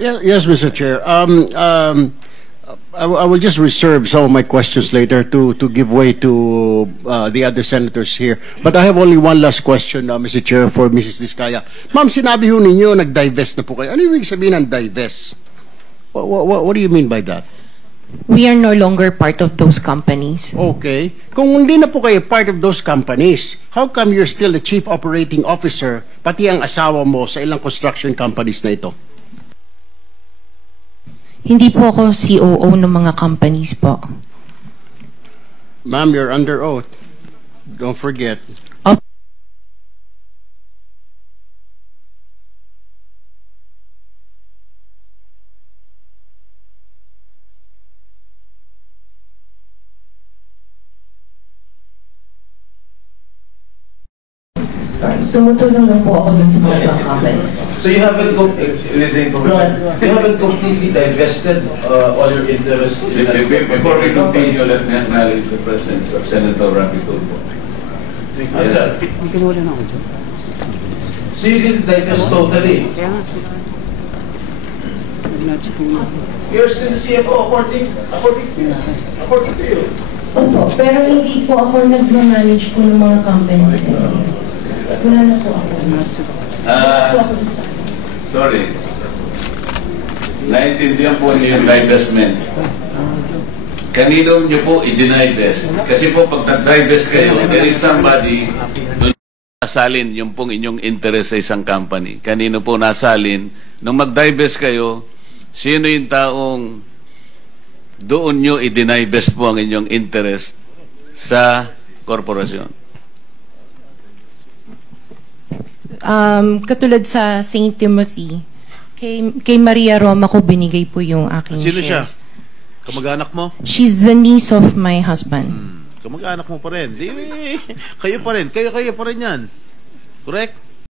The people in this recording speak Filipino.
Yes, Mr. Chair. I will just reserve some of my questions later to give way to the other senators here. But I have only one last question, Mr. Chair, for Mrs. Diskaya. Ma'am, sinabi ho ninyo, nag-divest na po kayo. Ano ibig sabihin ng divest? What do you mean by that? We are no longer part of those companies. Okay. Kung hindi na po kayo part of those companies, how come you're still the chief operating officer, pati ang asawa mo sa ilang construction companies na ito? Hindi po ako COO ng mga companies po. Ma'am, you're under oath. Don't forget. Sorry, tumutulong lang po ako dun sa mga companies. So you haven't completely divested all your interests in Before we continue, let me acknowledge the presence of Senator Rapi Tulfo. Sir. So you didn't divest totally? You're still CFO according to you. Opo, pero hindi po ako nag-manage po ng mga companies. Wala na po ako. Sorry. Naintindihan po niyo yung divestment. Kanino niyo po i-divest? Kasi po pag nag-divest kayo, there is somebody doon nasalin yung pong inyong interest sa isang company. Kanino po nasalin? Nung mag-divest kayo, sino yung taong doon nyo i-divest po ang inyong interest sa korporasyon? Katulad sa St. Timothy, kay Maria Roma ko binigay po yung aking Sino siya? shares. Kamag-anak mo? She's the niece of my husband. Kamag-anak mo pa rin. Di, kayo pa rin. Kayo pa rin yan. Correct?